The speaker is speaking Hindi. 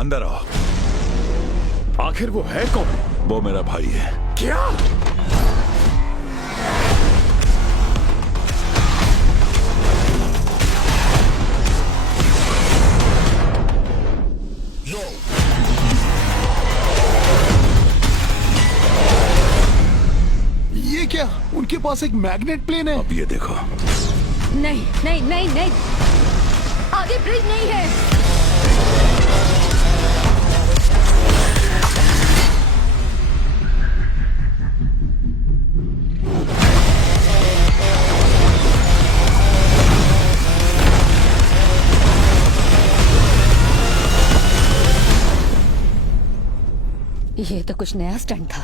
अंदर आओ। आखिर वो है कौन? वो मेरा भाई है। क्या? ये क्या? उनके पास एक मैग्नेट प्लेन है। अब ये देखो। नहीं नहीं नहीं नहीं, आगे ब्रिज नहीं है। ये तो कुछ नया स्टंट था।